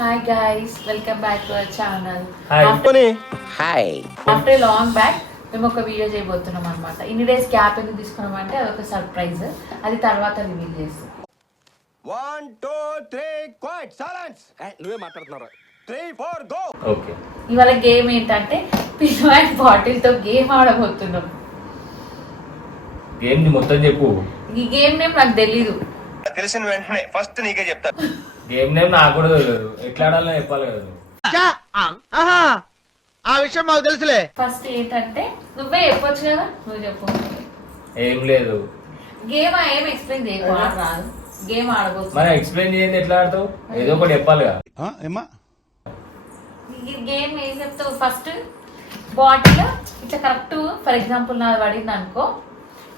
Hi guys, welcome back to our channel. Hi. After a long back మేము ఒక video చేయబోతున్నాం అనమాట. ఇన్ని డేస్ గ్యాప్ ఎందుకు తీసుకున్నామంటే అదొక సర్ప్రైజ్, అది తర్వాత రివీల్ చేస్తాం. 1 2 3 క్వైట్ సైలెన్స్. నువ్వే మాట్లాడుతున్నావు. 3 4 గో. ఓకే. ఇవాళ గేమ్ ఏంటంటే పిల్లో అండ్ బాటిల్ తో గేమ్ ఆడబోతున్నాం. గేమ్ ని మొత్తం చెప్పు. ఈ గేమ్ నేమ్ నాకు తెలీదు. తెలిసిన వెంటనే ఫస్ట్ నీకే చెప్తా. గేమ్ నేమ్ నాకు కూడా తెలియదు. ఎట్లా ఆడాలో చెప్పాలి కదా. ఆ విషయం మాకు తెలుసులే. ఫస్ట్ ఏంటంటే నువ్వే చెప్పొచ్చు కదా, నువ్వు చెప్పు. ఏం లేదు. గేమ్ ఏం ఎక్స్ప్లెయిన్ చేయకు, రాదు. గేమ్ ఆడబోతున్నా. మరి ఎక్స్ప్లెయిన్ చేయండి, ఎట్లా ఆడతావు? ఏదో ఒకటి చెప్పాలి కదా. ఈ గేమ్ ఏం చెప్తావు? ఫస్ట్ బాటిల్ ఇట్లా కరెక్ట్, ఫర్ ఎగ్జాంపుల్ నాది పడింది అనుకో,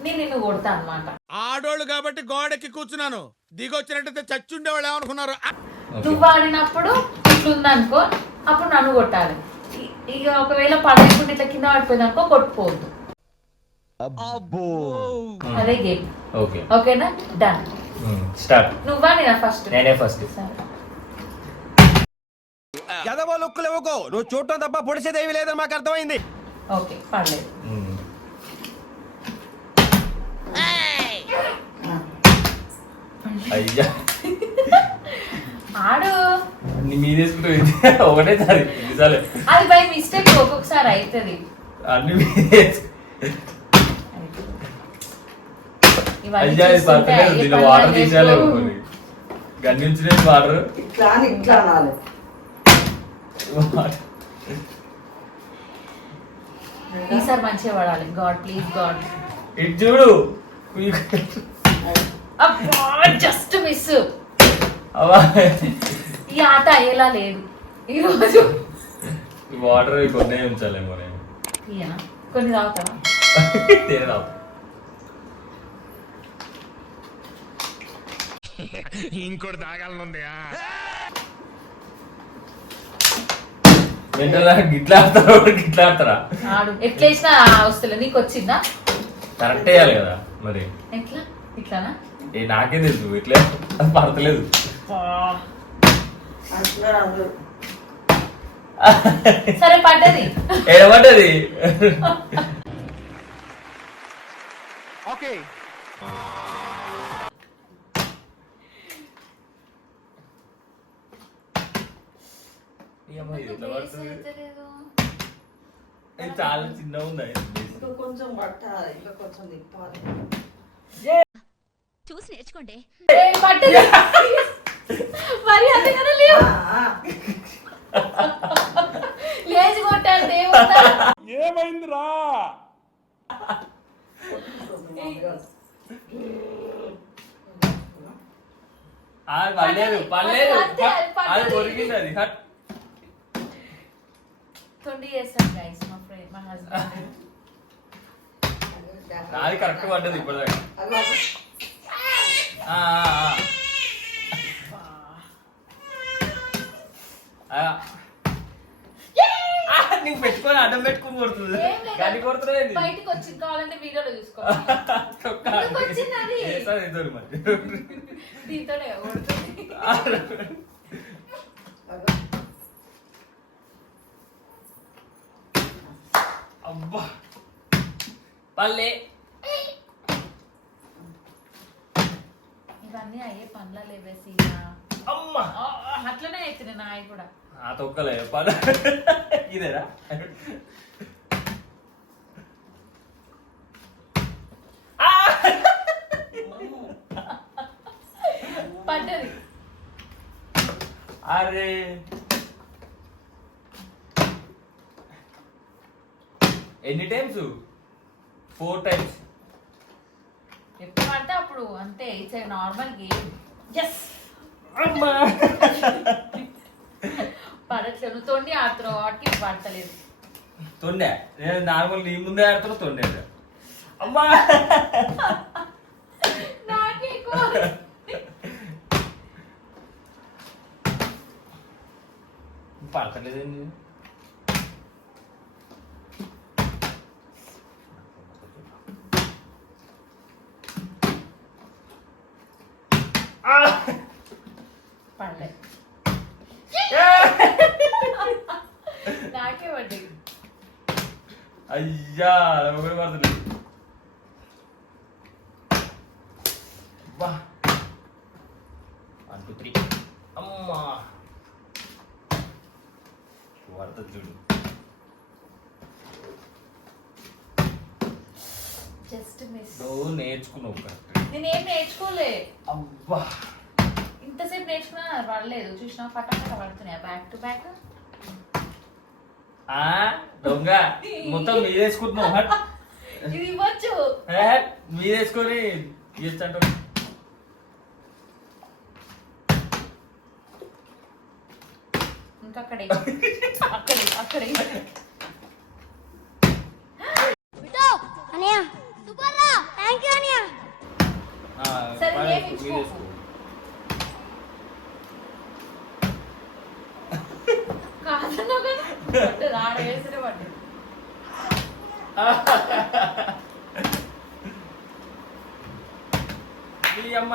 నేను నిన్ను కొడతా అనమాట. ఆడోళ్ళు కాబట్టి గోడకి కూర్చున్నాను, దిగొచ్చినట్టయితే చచ్చుండేవాళ్ళు ఏమనుకున్నారు. నువ్వు ఆడినప్పుడు ఇట్లుందనుకో, అప్పుడు నన్ను కొట్టాలి. ఇక ఒకవేళ పడకుండా ఇట్లా కింద పడిపోయింది అనుకో, కొట్టుకోవద్దు. అదే గేమ్. ఓకే. ఓకేనా? డన్. స్టార్ట్. నువ్వా నేనా ఫస్ట్? నేనే ఫస్ట్. ఎదవో లుక్కులు ఇవ్వకో, నువ్వు చూడటం తప్ప పొడిసేదేవి లేదని మాకు అర్థమైంది. ఓకే, పర్లేదు. అయ్యా ఆడు. మీ తీసుకుంటే ఒకటే సారి నిజాలే. అది బై మిస్టేక్ ఒక్కొక్కసారి అవుతుంది. అన్ని ఇవన్నీ అయ్యా చూస్తుంటే దీని వాటర్ తీసేయాలి. గన్నించిన వాటర్ ఈసారి మంచిగా పడాలి. God please God. ఇటు చూడు. Just miss. అవా ఈ ఆట అయ్యేలా లేదు ఈరోజు. వాటర్ కొన్ని ఉంచాలేమో నేను. ఈయన కొన్ని తాగుతావా? నేను తాగుతా. ఇంకోటి తాగాలనుంది. గిట్లా ఆడతారా గిట్లా ఆడతారా? ఆడు ఎట్లా వేసినా వస్తలే. నీకు వచ్చిందా? కరెక్ట్ వేయాలి కదా మరి. ఎట్లా? ఇట్లానా? నాకే తెలుసు ఇట్లా పడతలేదు. సరే పడ్డది. ఏమంటది? ఓకే. చాలా చిన్నగా ఉంది. కొంచెం పట్టాలి, ఇంకా కొంచెం తిప్పాలి. చూసి నేర్చుకోండి. పడ్డది. మరి అంతగానే లేవు. లేచి కొట్టాలి. ఏమైందిరా? పర్లేదు పర్లేదు. అది కొరికింది. అది తొండి చేస్తాను గైస్, మా ఫ్రెండ్, మా హస్బెండ్. అది కరెక్ట్ పడ్డది ఇప్పటిదాకా. నీకు పెట్టుకొని అడ్డం పెట్టుకుని కొడుతుంది. గడ్డి కొడుతుంది. బయటికి వచ్చి కావాలంటే వీడియోలో చూసుకో. దీంతోనే కొడుతుంది. అబ్బా పల్లె. ఇవన్నీ అయ్యే పనుల లేవేసి అమ్మా అట్లనే అవుతుంది నా అయి కూడా. ఆ తొక్కలే పద. ఇదేరా పడ్డది. అరే ఎన్ని టైమ్స్? 4 times. ఎప్పుడు పడితే అప్పుడు అంతే. It's a normal game. Yes. పడట్లేదు. నువ్వు తొండి ఆడుతున్నావు వాటికి పడతలేదు. తొండే నేను నార్మల్ నీ ముందే ఆడుతున్నా. తొండే అమ్మా పడతలేదండి. పడలేదు. అయ్యా ఒకటి పడుతుంది బా 1 2 3 అమ్మా పడుతుంది చూడు జస్ట్ మిస్. నువ్వు నేర్చుకున్నావు కరెక్ట్. నేనేం నేర్చుకోలే. అబ్బా ఇంతసేపు నేర్చుకున్నా పడలేదు. చూసినా పటాపట పడుతున్నాయి బ్యాక్ టు బ్యాక్. దొంగ మొత్తం మీరేసుకుంటున్నావు. హట్ ఇది ఇవ్వచ్చు. మీరేసుకొని ఇస్తాంట. ఇంకా అక్కడే అక్కడే అక్కడే అనియా సూపర్ రా థాంక్యూ అనియా సరే ఏమి ఇచ్చుకో. కాదన్నా కదా రాడ వేసిన పడ్డది. అమ్మ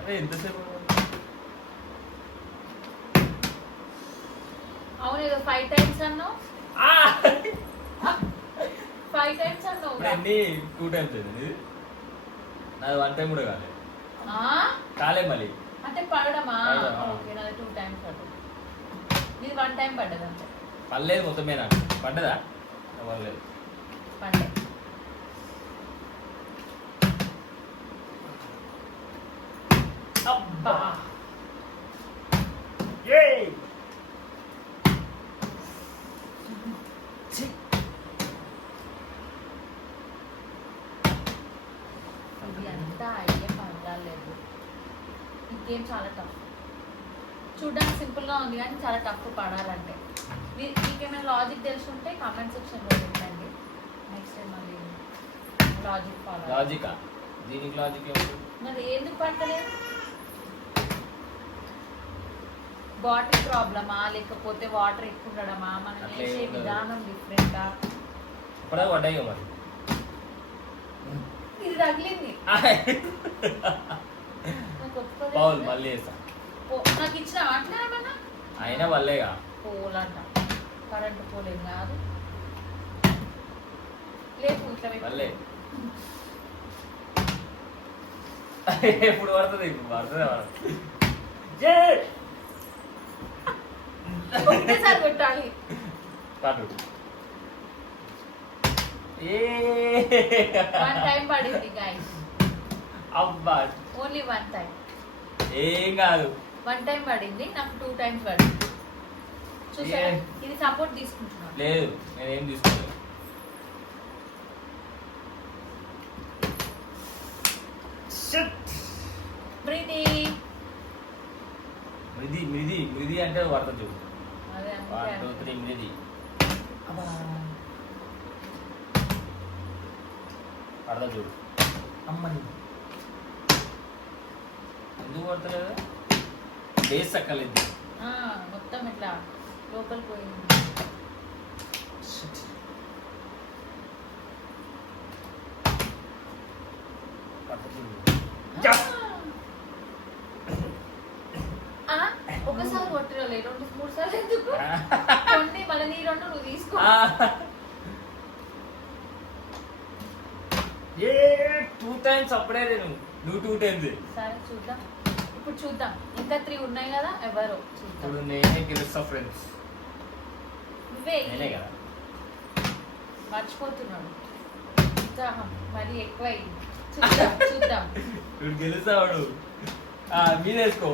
అరే ఎంతసేపు అవును ఏదో 5 times అన్నావు. 5 times అన్నావు. ఎన్ని 2 times అయింది. నాది 1 time కూడా కాలే. కాలే మళ్ళీ అంటే పడడమా? ఓకే నాది 2 times పడ్డది. ఇది 1 time పడ్డది అంతే. పర్లేదు మొత్తమే నాకు పడ్డదా? పర్లేదు పడ్డే. అబ్బా ఇది అంతా అయ్యే పర్వాలేదు. ఈ గేమ్ చాలా టఫ్. చూడడానికి సింపుల్గా ఉంది కానీ చాలా టఫ్ పడాలంటే. మీకేమైనా లాజిక్ తెలుసుంటే కామెంట్ సెక్షన్లో పెట్టండి. నెక్స్ట్ టైం మళ్ళీ లాజిక్ ఫాలో. లాజికా? దీనికి లాజిక్ ఏమి? మరి ఎందుకు పడతలేదు? బాటిల్ ప్రాబ్లమా లేకపోతే వాటర్ ఎక్కువ ఉండడమా? మనం వేసే విధానం డిఫరెంటా? ఇప్పుడే పడ్డాయి మరి. ఇది తగిలింది. పౌల్ మళ్ళీ వేస్తా. నాకు ఇచ్చిన అట్లా ఏమన్నా అయినా వల్లేగా పోలంట. కరెంట్ పోలేదు కాదు. లేదు ఇట్లా మళ్ళీ ఎప్పుడు పడుతుంది? ఇప్పుడు పడుతుంది. ఒకటేసారి కొట్టాలి. కాదు 1 time పడింది గైస్. అబ్బా ఓన్లీ 1 time. ఏం కాదు. 1 time పడింది. నాకు 2 times పడింది. చూసారా? ఇది సపోర్ట్ తీసుకుంటున్నాను. లేదు నేనేం తీసుకోలేదు. మృది అంటే పడుతుంది చూడు. అదే 1 2 3 మృది. పడతా చూడు. అమ్మని ఎందుకు పడతలేదు? బేస్ అక్కలేదు. మొత్తం ఇట్లా లోపల పోయింది. ఒకసారి కొట్టిరలే 2-3 సార్లు ఎందుకు? కొన్ని మళ్ళీ నీ 2 నువ్వు తీసుకో. 2 times అప్పుడే నువ్వు 2 times. సరే చూద్దాం. ఇప్పుడు చూద్దాం. ఇంకా 3 ఉన్నాయి కదా. ఎవరో చూద్దాం. ఇప్పుడు నేనే గెలుస్తా ఫ్రెండ్స్. నువ్వే నేనే కదా. మర్చిపోతున్నాడు. ఉత్సాహం మరి ఎక్కువ చూద్దాం చూద్దాం. ఇప్పుడు గెలుస్తాడు. మీరేసుకో.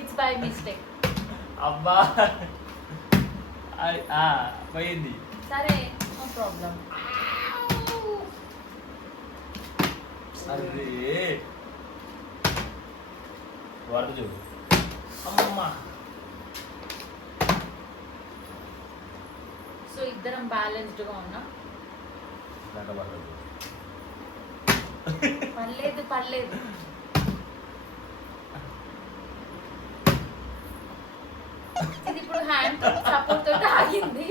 It's by mistake. అబ్బా పోయింది. సరే నో ప్రాబ్లం. అరే వాడు చూడు. అమ్మా సో ఇద్దరం బ్యాలెన్స్డ్ గా ఉన్నాం. పర్లేదు పర్లేదు. ఇది ఇప్పుడు హ్యాండ్ సపోర్ట్ తోటి ఆగింది.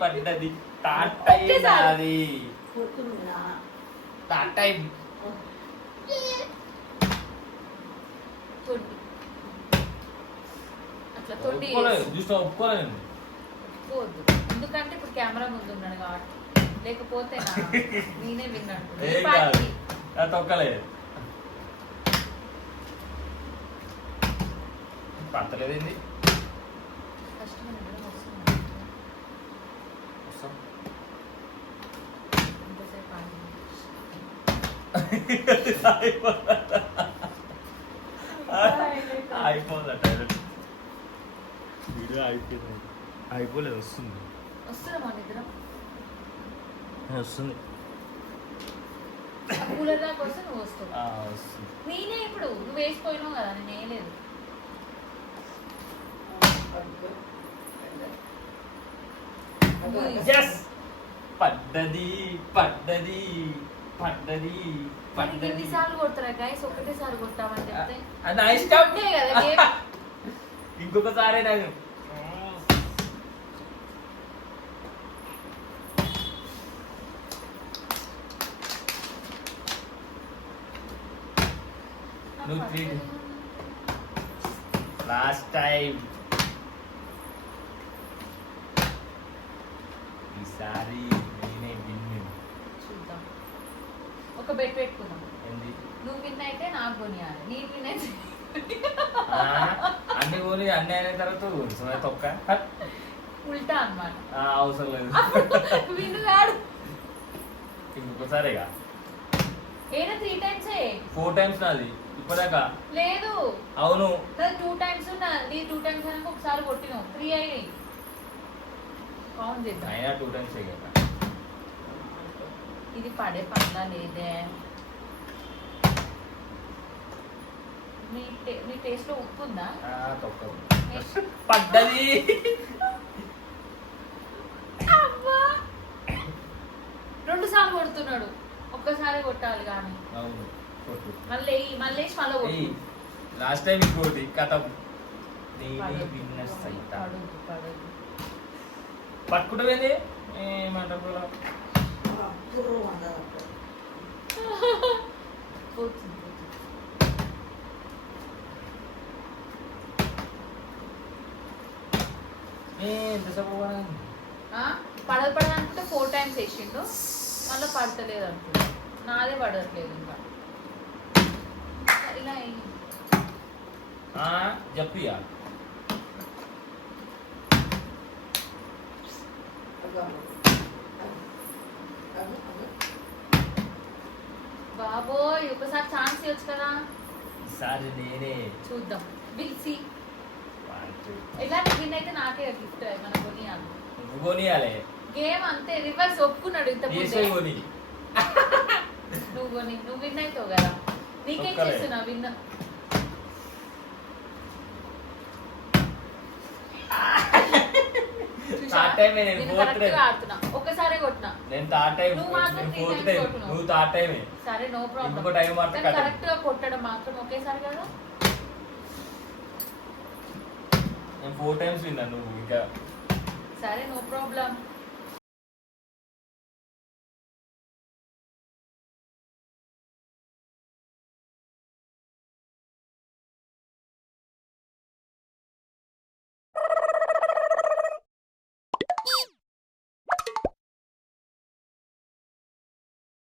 పడ్డది తాటది. పోతుందా థర్డ్ టైం తొండి అట్లా తొండి చూసిన ఒప్పుకోలేదు ఒప్పుకోవద్దు ఎందుకంటే ఇప్పుడు కెమెరా ముందు ఉన్నాడు కాబట్టి లేకపోతే నేనే విన్నాను ఏం కాదు తొక్కలేదు పడతలేదండి ఫస్ట్ మన ఇద్దరం వస్తున్నాం ఇంతసేపు అయిపోదట వీడియో అయిపోయింది అయిపోలేదు వస్తుంది వస్తున్నాం మన ఇద్దరం వస్తుంది కూలర్ దాకా వస్తే నువ్వు వస్తావు వస్తుంది నేనే ఇప్పుడు నువ్వు వేసిపోయినావు కదా నేను వేయలేదు ఎస్ పడ్డది పడ్డది పడ్డది పడ్డది ఎన్నిసార్లు కొడతారా గైస్ ఒకటేసారి కొట్టామని చెప్తే నా ఇష్టం ఉండే కదా game. ఇంకొకసారి నాకు నువ్వు 3 లాస్ట్ టైం ఈసారి నేనే విన్ చూద్దాం ఒక బెట్ పెట్టుకుందాం ఏంది నువ్వు విన్ అయితే నాకు కొనియాలి నేను విన్ అయితే అన్ని కొని అన్ని అయిన తర్వాత ఊరుసున్నా తొక్క ఉల్టా అన్నమాట అవసరం లేదు విన్ కాడు ఇంకొకసారిగా ఏదో 3 times 4 times నాది ఇప్పటిదాకా లేదు అవును నాది 2 times నాది 2 times అయినాక ఒకసారి కొట్టినావు 3 అయినాయి కౌంట్ చేద్దాం అయినా 2 times కదా ఇది పడే పనులా లేదే మీ టేస్ట్ లో ఉప్పు ఉందా తొక్క పడ్డది అబ్బా 2 సార్లు కొడుతున్నాడు ఒక్కసారి కొట్టాలి కానీ అవును కొట్టు మళ్ళీ మళ్ళీ మళ్ళీ కొట్టు లాస్ట్ టైం ఇంకోటి కథం నేనే విన్నర్స్ అయితా పడదు పడదు పట్టుకుంటే ఏమంటారు కూడా పుర్రు అందరూ పోతుంది ఎంతసేపు పడదు పడదు అనుకుంటే 4 times వేసిండు మళ్ళీ పడతలేదు అనుకుంటా నాదే పడట్లేదు ఇంకా ఇలా చెప్పియా బాబోయ్ ఒకసారి ఛాన్స్ ఇవ్వచ్చు కదా ఈసారి నేనే చూద్దాం విల్ సీ ఎలా విన్ అయితే నాకే గిఫ్ట్ మన కొనియాలి నువ్వు కొనియాలి గేమ్ అంతే రివర్స్ ఒప్పుకున్నాడు ఇంత ముందే కొని నువ్వు విన్ అవుతావు కదా నీకేం ఒక్కరే. చేస్తున్నా విన్ థర్డ్ టైం నేను ఫోర్త్ టైం ఆడుతున్నా ఒకసారి కొట్టినా నేను థర్డ్ టైం నువ్వు మాత్రం నేను 3 ఫోర్త్ times టైం కొట్టున్నావు. నువ్వు థర్డ్ టైమే సరే నో ప్రాబ్లం ఇంకొక time మాత్రం కట్టను. కరెక్ట్ గా కొట్టడం మాత్రం ఒకేసారి కదా నేను 4 times విన్నా నువ్వు ఇంకా సరే నో ప్రాబ్లం